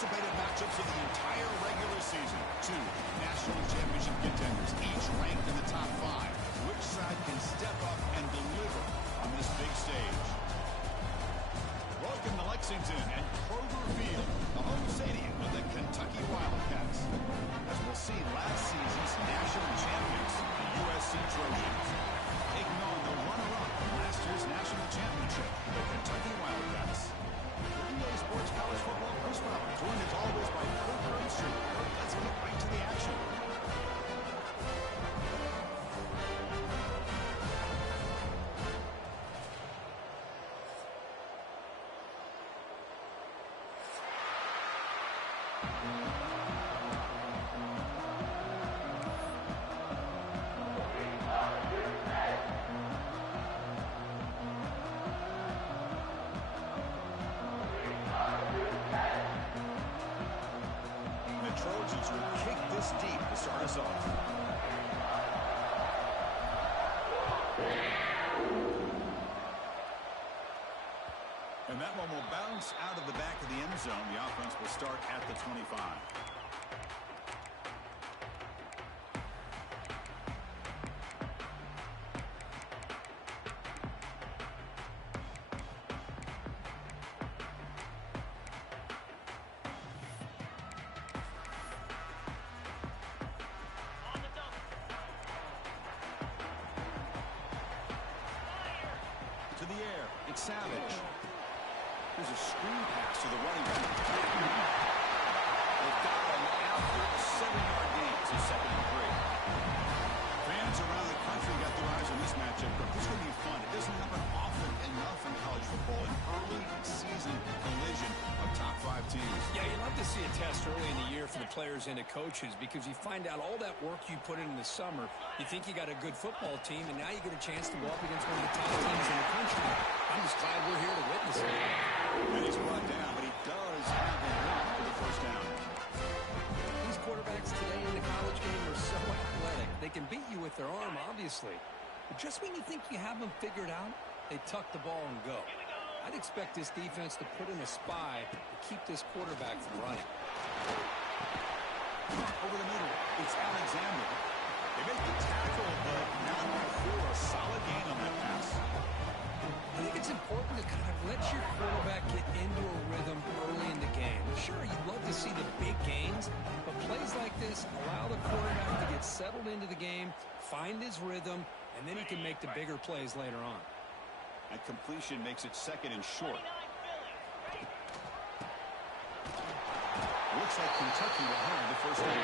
anticipated matchups of the entire regular season. Two national championship contenders, each ranked in the top 5. Which side can step up and deliver on this big stage? Welcome to Lexington and Kroger Field, the home stadium of the Kentucky Wildcats. As we'll see, last season's national champions, the USC Trojans, taking on the runner-up from last year's national championship, the Kentucky Wildcats. For EA Sports College Football, Chris Roberts, joined as always by Kirk Herbstreit. Let's get right to the action. And that one will bounce out of the back of the end zone. The offense will start at the 25. To the air, it's Savage. There's a screen pass to the running back. They've got him after a 7-yard gain. So 2nd and 3. Fans around the country got their eyes on this matchup, but this is going to be fun. It doesn't happen often enough in college football. An early season collision of top 5 teams. Yeah, you love to see a test early in the year for the players and the coaches because you find out all that work you put in the summer. You think you got a good football team, and now you get a chance to go up against one of the top teams in the country. I'm just glad we're here to witness it. And he's brought down, but he does have a block for the first down. These quarterbacks today in the college game are so athletic. They can beat you with their arm, obviously. But just when you think you have them figured out, they tuck the ball and go. I'd expect this defense to put in a spy to keep this quarterback from running. Over the middle, it's Alexander. They make the tackle, but not before a solid gain on that pass. I think it's important to kind of let your quarterback get into a rhythm early in the game. Sure, you'd love to see the big gains, but plays like this allow the quarterback to get settled into the game, find his rhythm, and then he can make the bigger plays later on. And completion makes it 2nd and short. Looks like Kentucky will have the first down.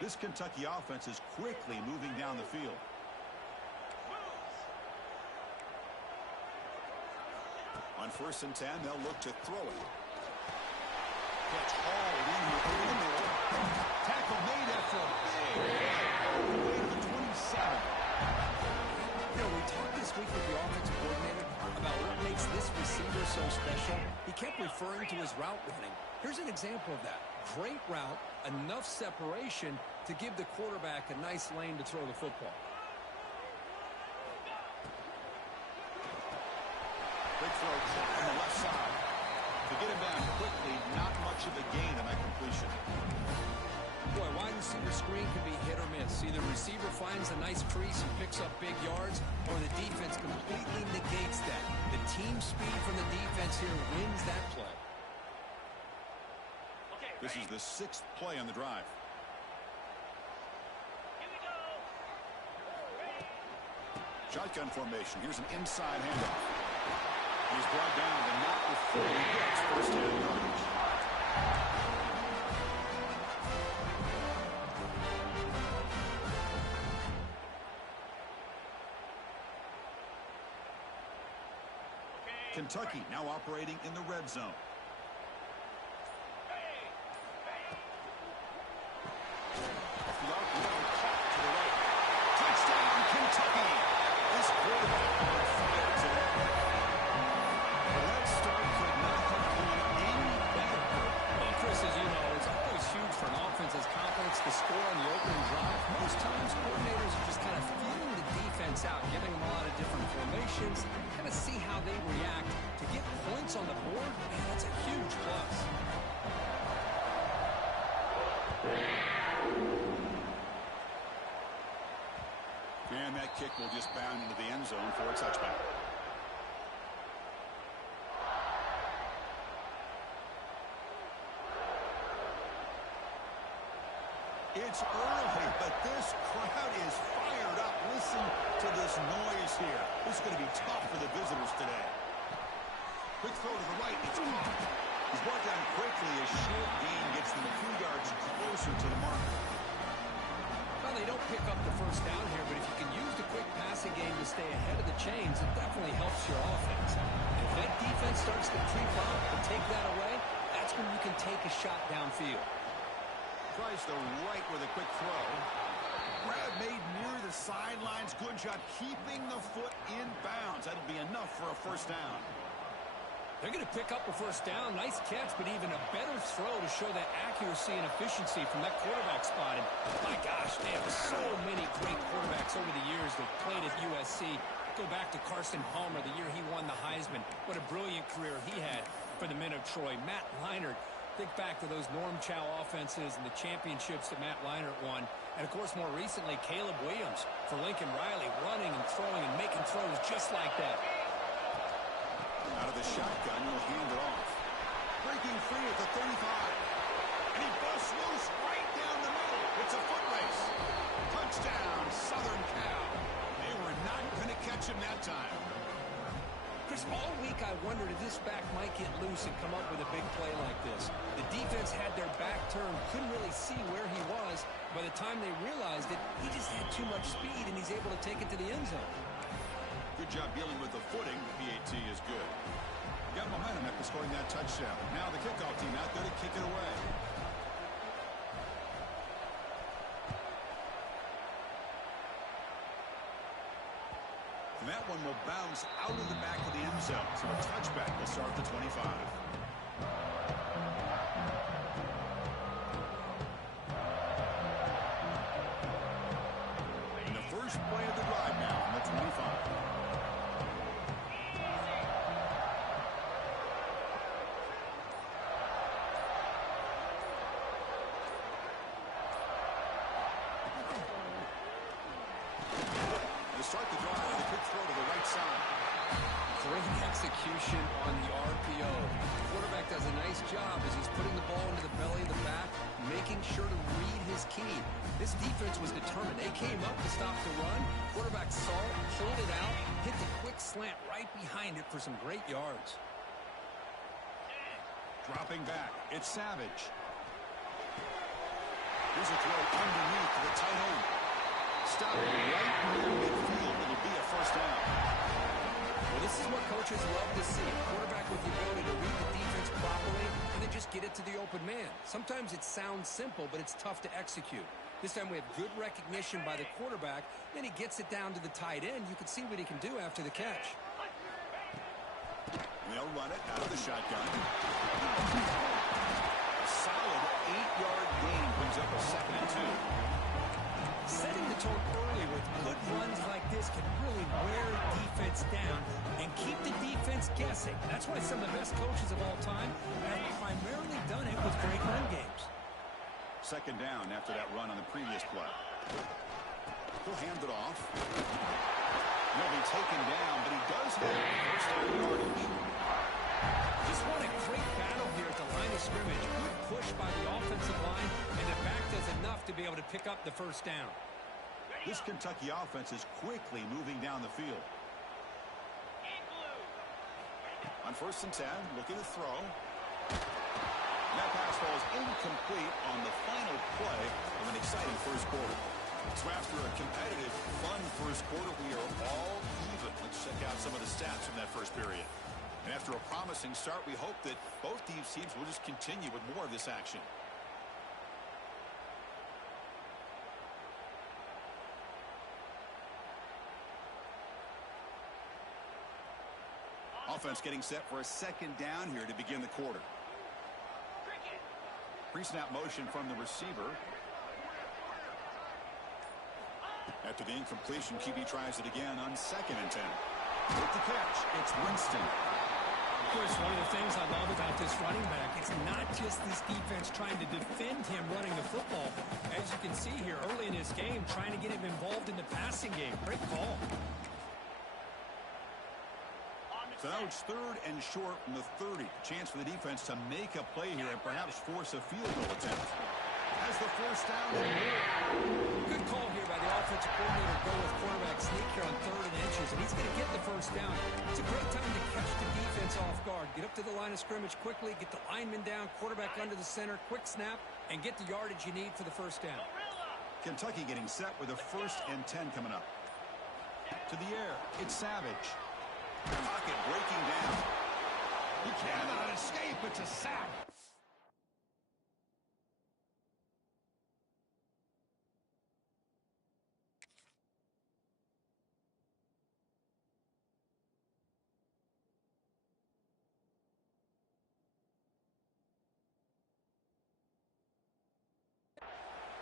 This Kentucky offense is quickly moving down the field. On 1st and 10, they'll look to throw it. Gets hauled in here over the middle. Tackle made after a big play all the way to the 27. You know, we talked this week with the offensive coordinator about what makes this receiver so special. He kept referring to his route running. Here's an example of that. Great route, enough separation to give the quarterback a nice lane to throw the football. Big throw caught on the left side. To get him down quickly, not much of a gain on that completion. Boy, wide receiver screen can be hit or miss. Either receiver finds a nice crease and picks up big yards, or the defense completely negates that. The team speed from the defense here wins that play. This is the 6th play on the drive. Shotgun formation. Here's an inside handoff. He's brought down, but not before he gets first down yardage. Kentucky now operating in the red zone. Touchdown, Kentucky! This quarterback on fire today. The red start could not have gone It's early, but this crowd is fired up. Listen to this noise here. This is going to be tough for the visitors today. Quick throw to the right. It's caught. He's brought down quickly. A short gain gets them a few yards closer to the marker. Well, they don't pick up the first down here, but if you can use the quick passing game to stay ahead of the chains, it definitely helps your offense. If that defense starts to creep up and take that away, that's when you can take a shot downfield. Tries the right with a quick throw. Grab made near the sidelines. Good job keeping the foot in bounds. That'll be enough for a first down. They're going to pick up a first down. Nice catch, but even a better throw to show that accuracy and efficiency from that quarterback spot. And my gosh, they have so many great quarterbacks over the years that played at USC. Go back to Carson Palmer, the year he won the Heisman. What a brilliant career he had for the men of Troy. Matt Leinart, think back to those Norm Chow offenses and the championships that Matt Leinart won. And, of course, more recently, Caleb Williams for Lincoln Riley, running and throwing and making throws just like that. Out of the shotgun, he'll hand it off. Breaking free at the 35. And he busts loose right down the middle. It's a foot race. Touchdown, Southern Cal. They were not going to catch him that time. Chris, all week I wondered if this back might get loose and come up with a big play like this. The defense had their back turned, couldn't really see where he was. By the time they realized it, he just had too much speed, and he's able to take it to the end zone. Good job dealing with the footing. PAT is good. Got momentum after scoring that touchdown. Now the kickoff team out there to kick it away. And that one will bounce out of the back of the end zone. So a touchback will start at the 25. And the first play of the drive now on the 25. Start the drive with a quick throw to the right side. Great execution on the RPO. The quarterback does a nice job as he's putting the ball into the belly of the back, making sure to read his key. This defense was determined. They came up to stop the run. Quarterback saw it, pulled it out, hit the quick slant right behind it for some great yards. Dropping back, it's Savage. Here's a throw underneath to the tight end. Stop right near midfield. It'll be a first down. Well, this is what coaches love to see. A quarterback with the ability to read the defense properly and then just get it to the open man. Sometimes it sounds simple, but it's tough to execute. This time we have good recognition by the quarterback. Then he gets it down to the tight end. You can see what he can do after the catch. They'll run it out of the shotgun. A solid 8-yard gain brings up a 2nd and 2. Setting the tone early with good runs like this can really wear defense down and keep the defense guessing. That's why some of the best coaches of all time have primarily done it with great run games. 2nd down after that run on the previous play. He'll hand it off. He'll be taken down, but he does have first down yardage. Just won a great battle here at the line of scrimmage. Good push by the offensive line, and the back does enough to be able to pick up the first down. This Kentucky offense is quickly moving down the field. On 1st and 10, looking to throw. That pass falls incomplete on the final play of an exciting first quarter. So after a competitive, fun first quarter, we are all even. Let's check out some of the stats from that first period. And after a promising start, we hope that both these teams will just continue with more of this action. Offense getting set for a 2nd down here to begin the quarter. Pre-snap motion from the receiver. After the incompletion, QB tries it again on 2nd and 10. With the catch, it's Winston. Of course, one of the things I love about this running back, it's not just this defense trying to defend him running the football. As you can see here early in this game, trying to get him involved in the passing game. Great call. So now it's 3rd and short from the 30. Chance for the defense to make a play here and perhaps force a field goal attempt. has the first down and more. Good call here by the offensive coordinator to go with quarterback sneak here on 3rd and inches, and he's going to get the first down. It's a great time to catch the defense off guard. Get up to the line of scrimmage quickly, get the lineman down, quarterback under the center, quick snap, and get the yardage you need for the first down. Kentucky getting set with a 1st and 10 coming up. To the air, it's Savage. Pocket breaking down. He cannot escape. It's a sack.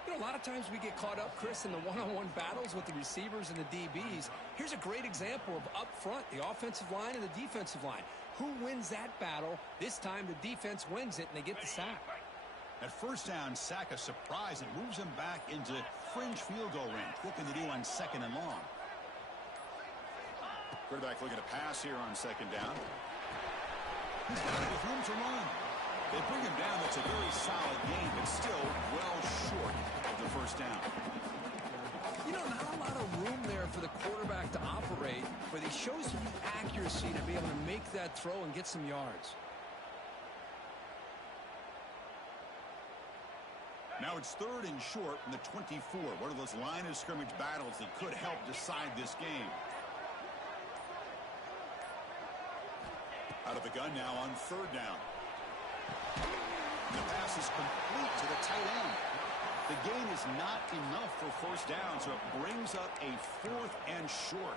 You know, a lot of times we get caught up, Chris, in the one-on-one battles with the receivers and the DBs. Here's a great example of up front, the offensive line and the defensive line. Who wins that battle? This time the defense wins it, and they get the sack. At first down, sack a surprise and moves him back into fringe field goal range. Looking to do on 2nd and long. Quarterback looking to pass here on 2nd down. He's got it with room to run. They bring him down. That's a very solid game, but still well short of the first down. You know, not a lot of room there for the quarterback to operate, but he shows you the accuracy to be able to make that throw and get some yards. Now it's 3rd and short from the 24. One of those line of scrimmage battles that could help decide this game. Out of the gun now on 3rd down. The pass is complete to the tight end. The gain is not enough for first down, so it brings up a 4th and short.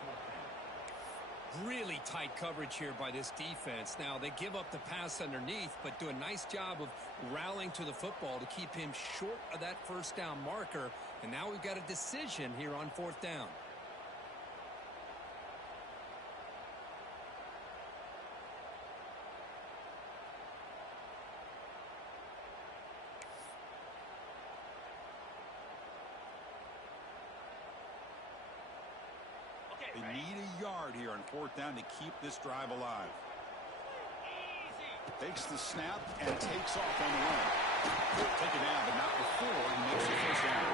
Really tight coverage here by this defense. Now, they give up the pass underneath, but do a nice job of rallying to the football to keep him short of that first down marker. And now we've got a decision here on 4th down. They need a yard here on 4th down to keep this drive alive. Takes the snap and takes off on the run. Take it down, but not before he makes the first down.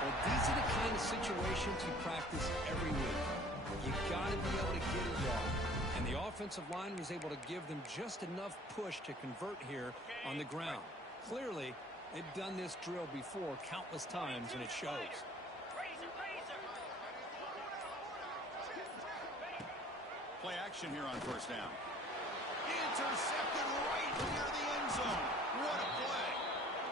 Well, these are the kind of situations you practice every week. You got to be able to get a yard. And the offensive line was able to give them just enough push to convert here on the ground. Clearly, they've done this drill before countless times, and it shows. Play action here on first down. Intercepted right near the end zone. What a play.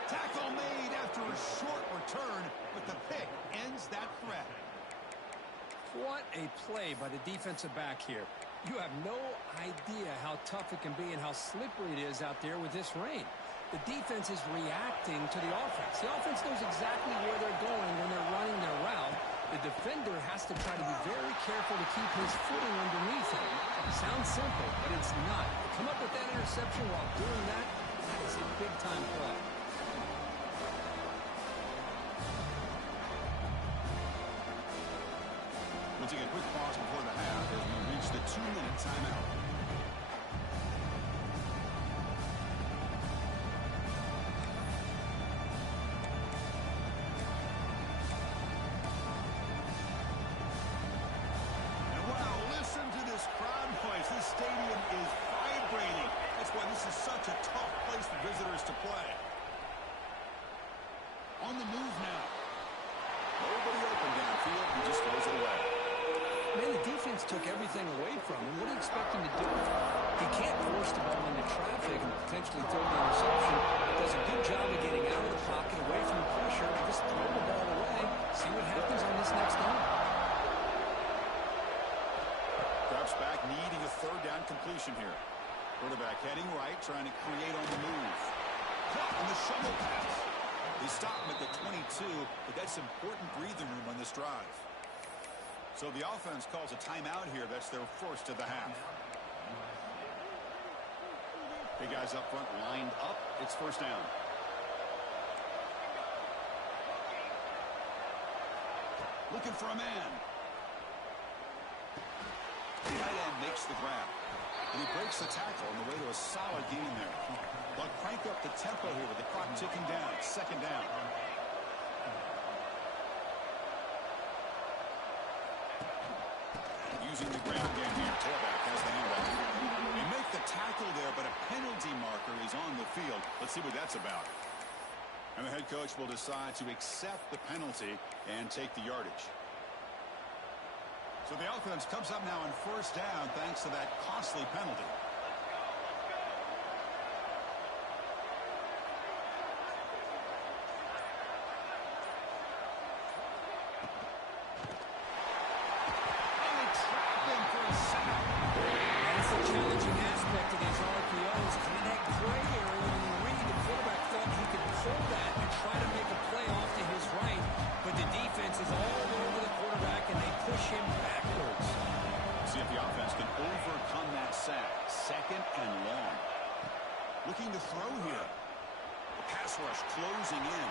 Tackle made after a short return, but the pick ends that threat. What a play by the defensive back here. You have no idea how tough it can be and how slippery it is out there with this rain. The defense is reacting to the offense. The offense knows exactly where they're going when they're running their route. The defender has to try to be very careful to keep his footing underneath him. Sounds simple, but it's not. To come up with that interception while doing that, that is a big-time play. We'll take a quick pause before the half as we reach the 2-minute timeout. And wow, listen to this crowd noise. This stadium is vibrating. That's why this is such a tough place for visitors to play. On the move now. Nobody open downfield. He just throws it away. Man, the defense took everything away from him. What do you expect him to do? He can't force the ball into traffic and potentially throw the interception. Does a good job of getting out of the pocket, away from the pressure, and just throw the ball away. See what happens on this next down. Drops back, needing a 3rd down completion here. Quarterback heading right, trying to create on the move. Clock on the shovel pass. They stop him at the 22, but that's important breathing room on this drive. So the offense calls a timeout here. That's their first of the half. Big guys up front lined up. It's first down. Looking for a man. Tight end makes the grab. And he breaks the tackle on the way to a solid gain there. They'll crank up the tempo here with the clock ticking down. Second down. Using the ground game here. Tailback has the handoff. They make the tackle there, but a penalty marker is on the field. Let's see what that's about. And the head coach will decide to accept the penalty and take the yardage. So the offense comes up now on first down thanks to that costly penalty. Second and long. Looking to throw here. The pass rush closing in.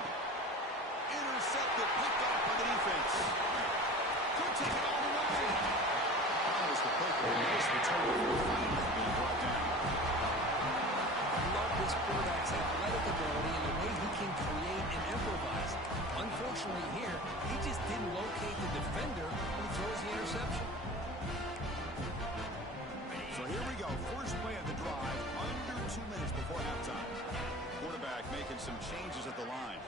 Intercepted, picked off by the defense. Could take it all the way. That was the pick. A nice return finally being brought down. I love this quarterback's athletic ability and the way he can create and improvise. Unfortunately here, he just didn't locate the defender who throws the interception. So here we go. First play of the drive, under 2 minutes before halftime. Quarterback making some changes at the line.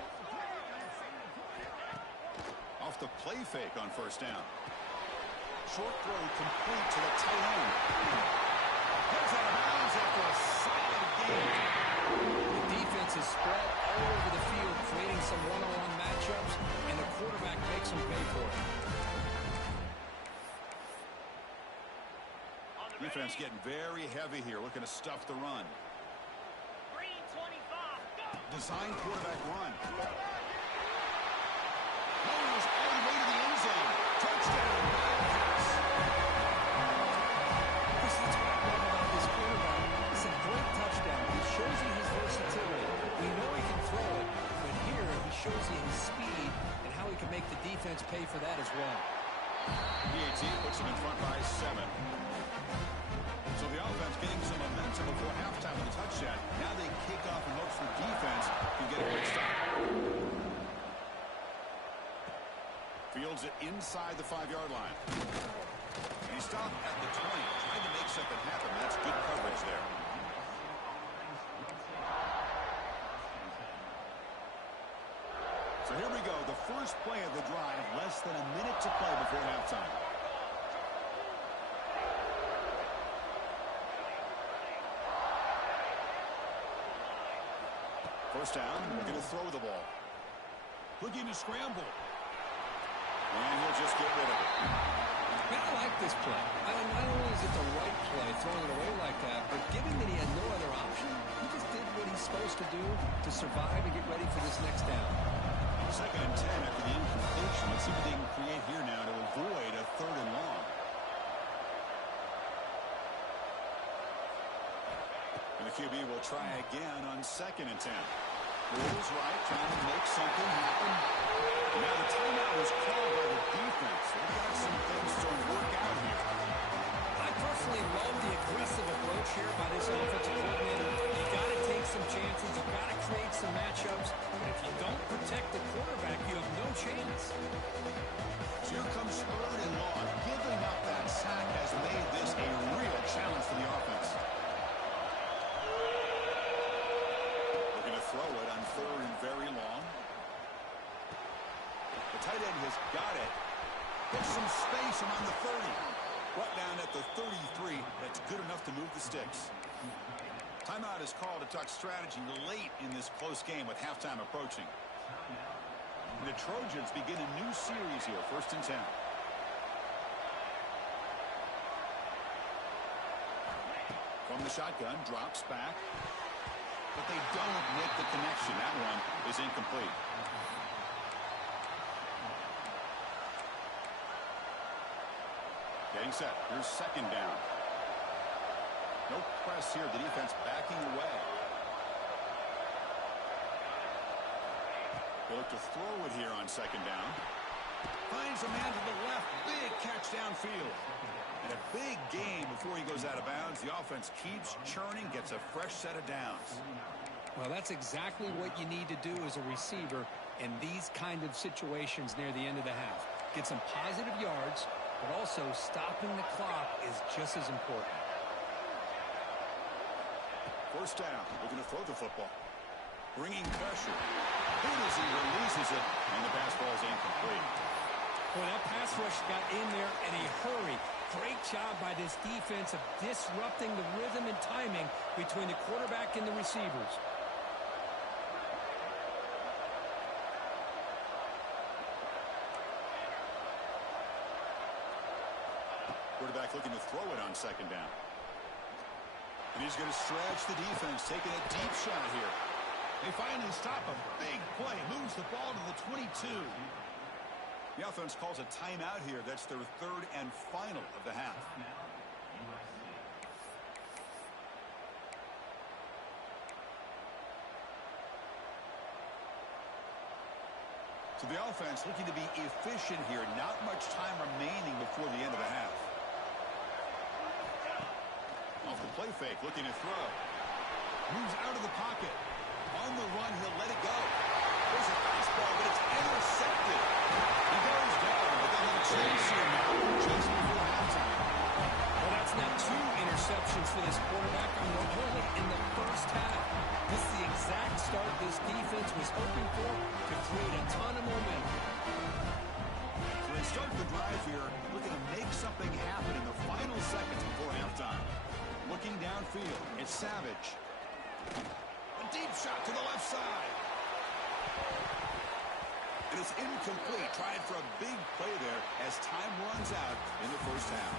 Off the play fake on first down. Short throw complete to the tight end. Goes out of bounds after a solid game. The defense is spread all over the field, creating some one-on-one matchups, and the quarterback makes them pay for it. Defense getting very heavy here, looking to stuff the run. Design quarterback run. Mowers all the way to the end zone. Touchdown. That's what I love about this quarterback. It's a great touchdown. It shows you his versatility. We know he can throw it, but here he shows you his speed and how he can make the defense pay for that as well. PAT puts him in front by 7. So the offense getting some momentum before halftime with a touchdown. Now they kick off in hopes the defense can get a quick stop. Fields it inside the 5-yard line. And he stopped at the 20, trying to make something happen. That's good coverage there. So here we go. The first play of the drive, less than a minute to play before halftime. First down, we're going to throw the ball. Looking to scramble. And he'll just get rid of it. Man, I like this play. Not only is it the right play, throwing it away like that, but given that he had no other option, he just did what he's supposed to do to survive and get ready for this next down. Second and 10 after the incompletion. Let's see what they can create here now to avoid a third and long. And the QB will try again on second and 10. Rules right, trying to make something happen. And now the timeout is called by the defense. They've got some things to work out here. I personally love the aggressive approach here by this offensive coordinator. You got to take some chances. You got to create some matchups. But if you don't protect the quarterback, you have no chance. So here comes 3rd and long. Giving up that sack has made this a real challenge for the offense. Throw it on 3rd and very long. The tight end has got it. There's some space around the 30. Brought down at the 33. That's good enough to move the sticks. Timeout is called to talk strategy late in this close game with halftime approaching. The Trojans begin a new series here, 1st and 10. From the shotgun, drops back. But they don't make the connection. That one is incomplete. Getting set. Here's 2nd down. No press here. The defense backing away. They look to throw it here on 2nd down. Finds a man to the left. Big catch downfield. And a big game before he goes out of bounds. The offense keeps churning, gets a fresh set of downs. Well, that's exactly what you need to do as a receiver in these kind of situations near the end of the half. Get some positive yards, but also stopping the clock is just as important. First down, looking to throw the football. Bringing pressure. As he releases it, and the pass ball is incomplete. Well, that pass rush got in there in a hurry. Great job by this defense of disrupting the rhythm and timing between the quarterback and the receivers. Quarterback looking to throw it on second down. And he's going to stretch the defense, taking a deep shot here. They finally stop a big play, moves the ball to the 22. The offense calls a timeout here. That's their third and final of the half. So the offense looking to be efficient here. Not much time remaining before the end of the half. Off the play fake, looking to throw. Moves out of the pocket. On the run, he'll let it go. There's a fastball, but it's intercepted. He goes down, but they'll have a chase here now. Just before halftime. Well, that's now 2 interceptions for this quarterback, and we're only in the first half. This is the exact start this defense was hoping for to create a ton of momentum. So they start the drive here, looking to make something happen in the final seconds before halftime. Looking downfield, it's Savage. A deep shot to the left side. And it's incomplete. Trying for a big play there as time runs out in the first half.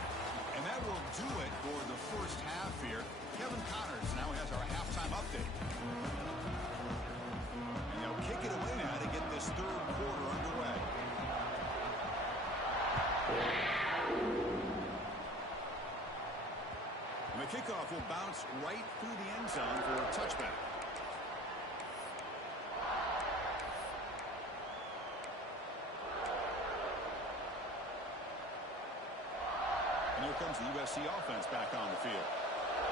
And that will do it for the first half here. Kevin Connors now has our halftime update. And they'll kick it away now to get this third quarter underway. And the kickoff will bounce right through the end zone for a touchback. And here comes the USC offense back on the field.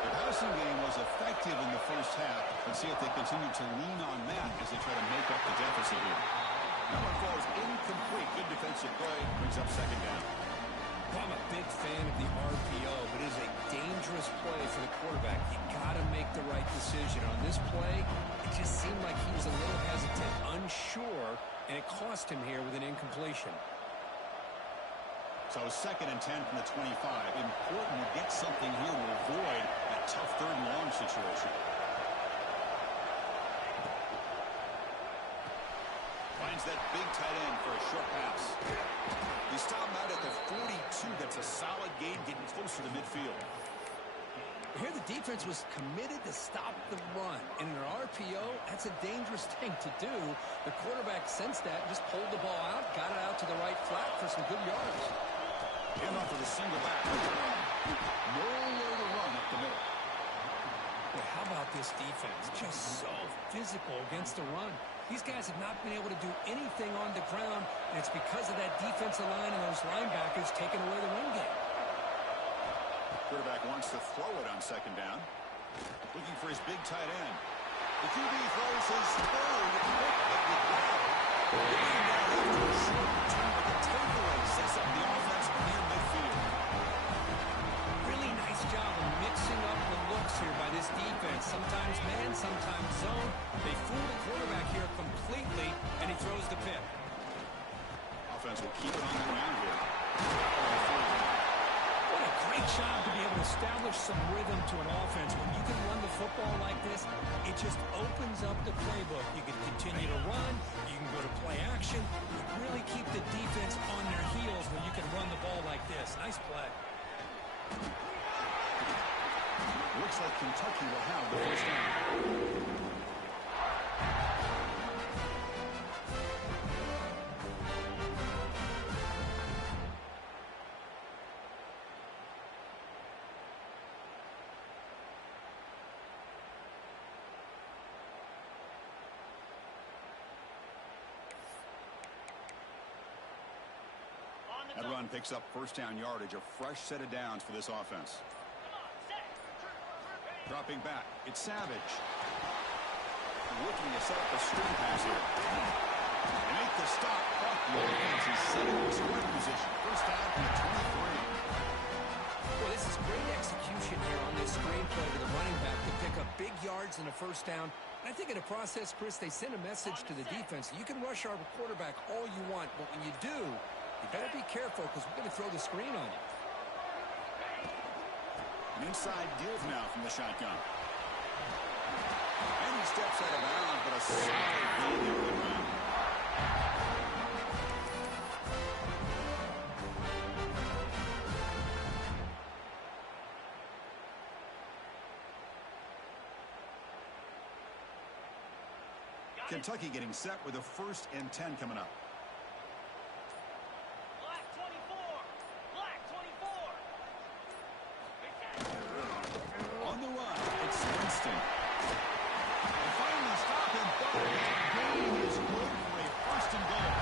The passing game was effective in the first half. Let's see if they continue to lean on that as they try to make up the deficit here. That one falls incomplete. Good defensive play. Brings up second down. I'm a big fan of the RPO, but it is a dangerous play for the quarterback. You got to make the right decision. On this play, it just seemed like he was a little hesitant, unsure, and it cost him here with an incompletion. So second and 10 from the 25. Important to get something here to avoid that tough third and long situation. Finds that big tight end for a short pass. They stop him out at the 42. That's a solid gain, getting closer to midfield. Here the defense was committed to stop the run. In an RPO, that's a dangerous thing to do. The quarterback sensed that, just pulled the ball out, got it out to the right flat for some good yards. And off with a single back. Nowhere to run up the middle. Well, how about this defense? Just so physical against the run. These guys have not been able to do anything on the ground, and it's because of that defensive line and those linebackers taking away the run game. Quarterback wants to throw it on second down. Looking for his big tight end. The QB throws his third pick of the day. Getting down after a short return, but the takeaway sets up the offense near midfield. Really nice job of mixing up the looks here by this defense. Sometimes man, sometimes zone. They fool the quarterback here completely, and he throws the pick. Offense will keep it on the ground here. What a great job to be able to establish some rhythm to an offense. When you can run the football like this, it just opens up the playbook. You can continue to run. You can go to play action. You really keep the defense on their heels when you can run the ball like this. Nice play. Looks like Kentucky will have the first down. That run picks up first down yardage, a fresh set of downs for this offense. Dropping back, it's Savage. Looking to set up a screen pass here. They make the stop. The offense is set in scoring position. First down from the 23. Well, this is great execution here on this screen play to the running back to pick up big yards and a first down. And I think in the process, Chris, they send a message to the defense. You can rush our quarterback all you want, but when you do, you better be careful because we're going to throw the screen on you. An inside give now from the shotgun. And he steps out of bounds, but a solid gain there with the ground. Kentucky getting set with a 1st and 10 coming up. Black 24. Black 24. On the run, it's Winston. They finally stop him, but the gain is good for a 1st and goal.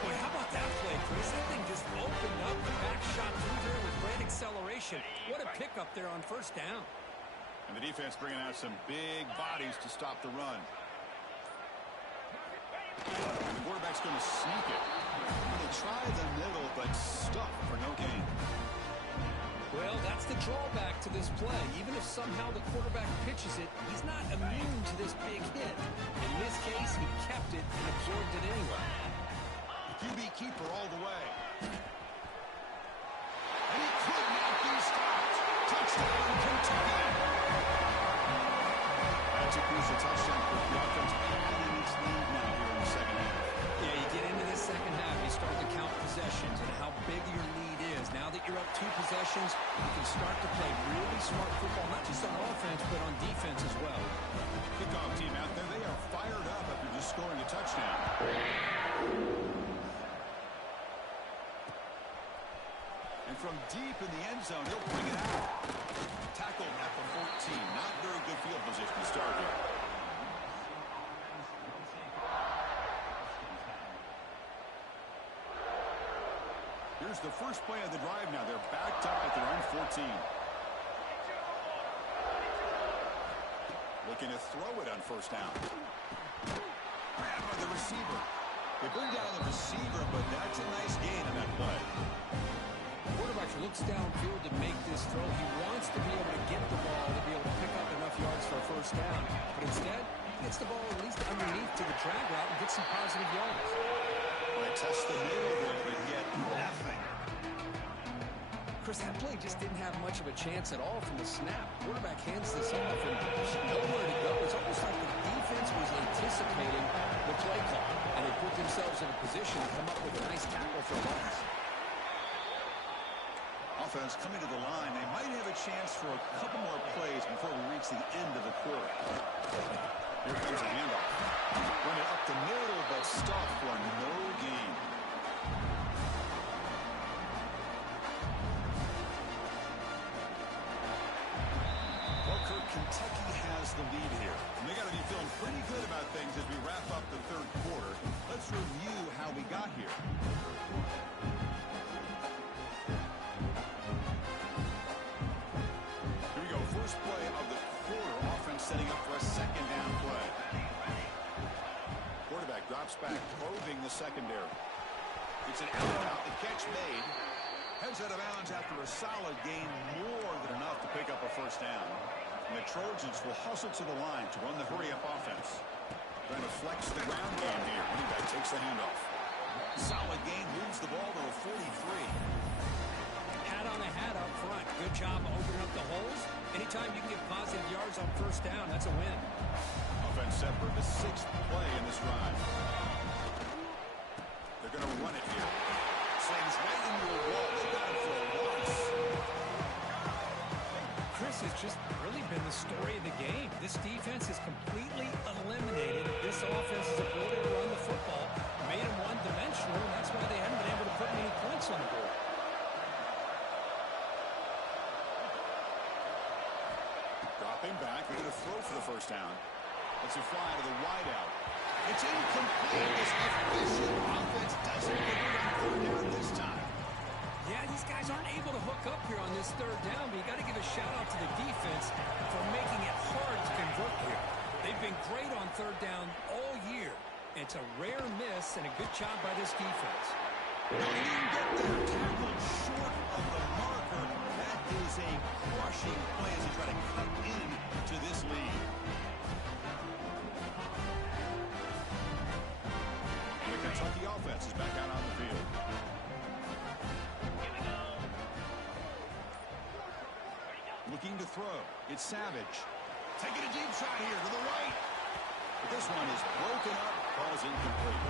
Boy, how about that play, Chris? That thing just opened up. The back shot through there with great acceleration. What a pickup there on first down. And the defense bringing out some big bodies to stop the run. And the quarterback's going to sneak it. They try the middle, but stuff for no gain. Well, that's the drawback to this play. Even if somehow the quarterback pitches it, he's not immune to this big hit. In this case, he kept it and absorbed it anyway. QB keeper all the way. And he could not be stopped. Touchdown, Kentucky. That's a crucial touchdown for the offense. Adding its lead now here in the second half. Yeah, you get into this second half, you start to count possessions and how big your lead is. Now that you're up 2 possessions, you can start to play really smart football, not just on offense, but on defense as well. Kickoff team out there, they are fired up after just scoring a touchdown. And from deep in the end zone, he'll bring it out. Tackled at the 14. Not very good field position to start here. Here's the first play of the drive now. They're backed up at their own 14. Looking to throw it on first down. Grab by the receiver. They bring down the receiver, but that's a nice gain on that play. The quarterback looks downfield to make this throw. He wants to be able to get the ball to be able to pick up enough yards for a first down. But instead, he gets the ball at least underneath to the drag route and gets some positive yards. Well, they test the middle there, but yet nothing. Chris, that play just didn't have much of a chance at all from the snap. Quarterback hands this off and there's nowhere to go. It's almost like the defense was anticipating the play call, and they put themselves in a position to come up with a nice tackle for loss. Offense coming to the line. They might have a chance for a couple more plays before we reach the end of the quarter. Here comes a handoff. Run it up the middle, but stopped for no gain. Well, Kirk, Kentucky has the lead here. And they got to be feeling pretty good about things as we wrap up the 3rd quarter. Let's review how we got here. First play of the quarter, offense setting up for a 2nd down play. Quarterback drops back, probing the secondary. It's an out, the catch made. Heads out of bounds after a solid gain, more than enough to pick up a first down. And the Trojans will hustle to the line to run the hurry-up offense. Trying to flex the ground game here. Running back takes the handoff. Solid gain, moves the ball to a 43. Hat on a hat up front. Good job opening up the holes. Anytime you can get positive yards on first down, that's a win. Offense set for the 6th play in this drive. They're going to run it here. Slings right into a wall. They've got it for a loss. Chris has just really been the story of the game. This defense has completely eliminated this offense's ability to run the football, made them one-dimensional, and that's why they haven't been able to put many points on the board. Dropping back, they're going to throw for the first down. Let's it fly to the wideout. It's incomplete. This efficient offense doesn't get it on third down this time. Yeah, these guys aren't able to hook up here on this third down, but you got to give a shout-out to the defense for making it hard to convert here. They've been great on third down all year. It's a rare miss and a good job by this defense. Well, he didn't get there. Tackled short of the marker. That is a crushing play as he try to cut in to this lead. The Kentucky offense is back out on the field. Looking to throw. It's Savage. Taking a deep shot here to the right. But this one is broken up. Ball's incomplete.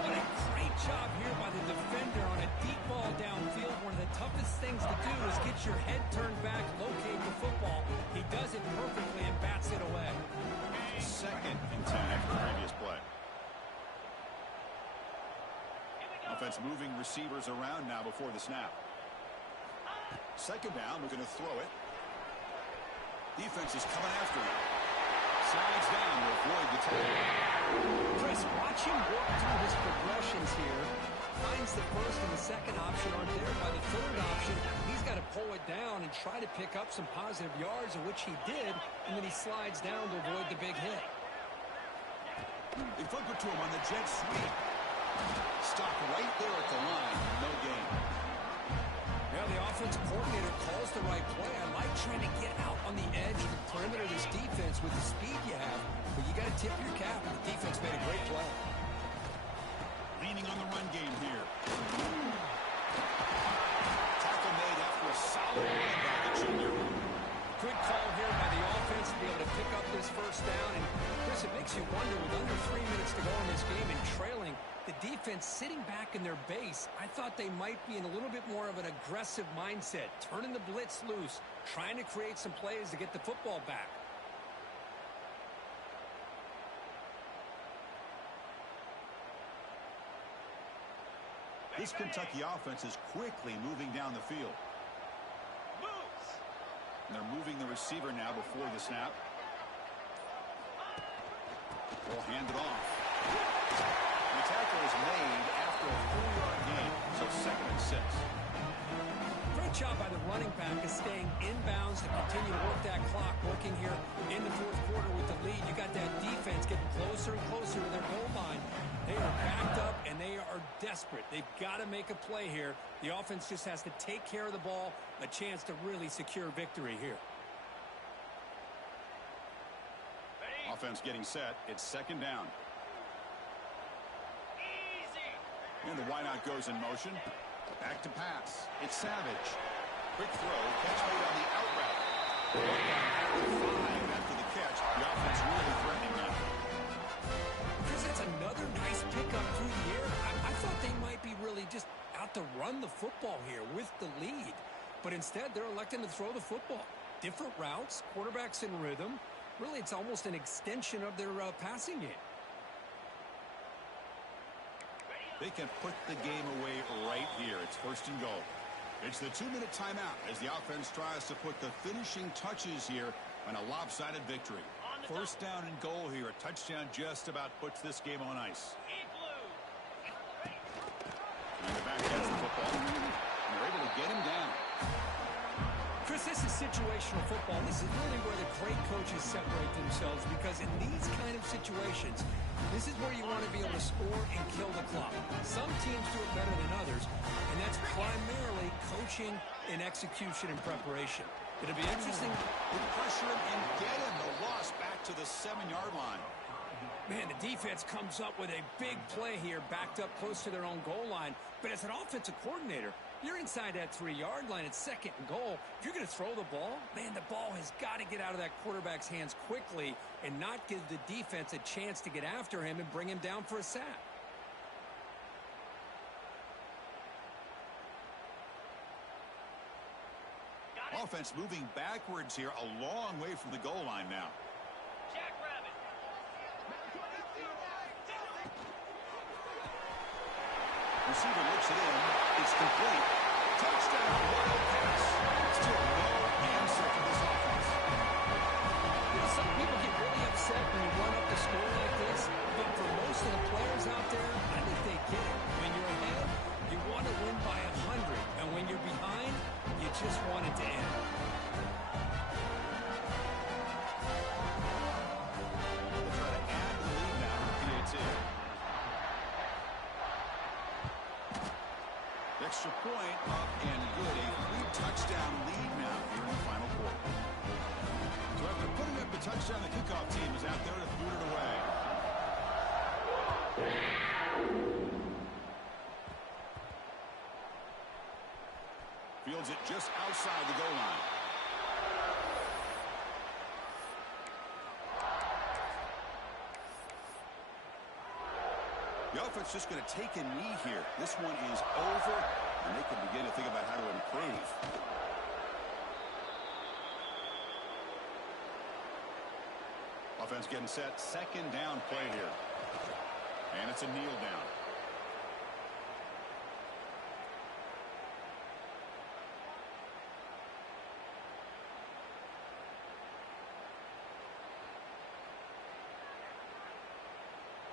What a great job here by the defender on a deep ball downfield. One of the toughest things to do is get your head turned back, locate the football. He does it perfectly and bats it away. Second and 10 after the previous play. Offense moving receivers around now before the snap. Second down, looking to throw it. Defense is coming after him. Slides down to avoid the tackle. Chris, watch him work through his progressions here. Finds the first and the second option aren't there. By the third option, he's got to pull it down and try to pick up some positive yards, of which he did, and then he slides down to avoid the big hit. They flip it to him on the jet sweep. Stop right there at the line. No gain. Yeah, the offensive coordinator calls the right play. I like trying to get out on the edge of the perimeter of this defense with the speed you have, but you got to tip your cap. The defense made a great play. Leaning on the run game here. Tackle made after a solid run by the junior. Good call here by the offense to be able to pick up this first down. And, Chris, it makes you wonder, with under 3 minutes to go in this game and trailing, the defense sitting back in their base, I thought they might be in a little bit more of an aggressive mindset, turning the blitz loose, trying to create some plays to get the football back. This Kentucky offense is quickly moving down the field. And they're moving the receiver now before the snap. Will hand it off. The tackle is made after a 4-yard gain, so 2nd and 6. Great job by the running back of staying inbounds to continue to work that clock, working here in the fourth quarter with the lead. You got that defense getting closer and closer to their goal line. They are backed up, and they are desperate. They've got to make a play here. The offense just has to take care of the ball, a chance to really secure victory here. Offense getting set. It's 2nd down. And the wideout goes in motion. Back to pass. It's Savage. Quick throw. Catch made on the out route. 5 after the catch. The offense really threatening now. Chris, that's another nice pickup through the air. I thought they might be really just out to run the football here with the lead. But instead, they're electing to throw the football. Different routes, quarterbacks in rhythm. Really, it's almost an extension of their passing game. They can put the game away right here. It's 1st and goal. It's the 2-minute timeout as the offense tries to put the finishing touches here on a lopsided victory. 1st down and goal here. A touchdown just about puts this game on ice. And the back gets the football. And they're able to get him down. Chris, this is situational football. This is really where the great coaches separate themselves, because in these kind of situations, this is where you want to be able to score and kill the clock. Some teams do it better than others, and that's primarily coaching and execution and preparation. It'll be interesting. Pressure him and get him. The loss back to the 7-yard line. Man, the defense comes up with a big play here, backed up close to their own goal line. But as an offensive coordinator, you're inside that 3-yard line. It's 2nd and goal. If you're going to throw the ball, man, the ball has got to get out of that quarterback's hands quickly and not give the defense a chance to get after him and bring him down for a sack. Offense moving backwards here, a long way from the goal line now. Receiver looks it in. It's complete. Touchdown, Wildcats. Still no answer for this offense. Some people get really upset when you run up the score like this, but for extra point up and good. A 3-touchdown lead now here in the final quarter. So after putting up the touchdown, the kickoff team is out there to boot it away. Fields it just outside the goal line. The offense just going to take a knee here. This one is over, and they can begin to think about how to improve. Offense getting set. Second down play here. And it's a kneel down.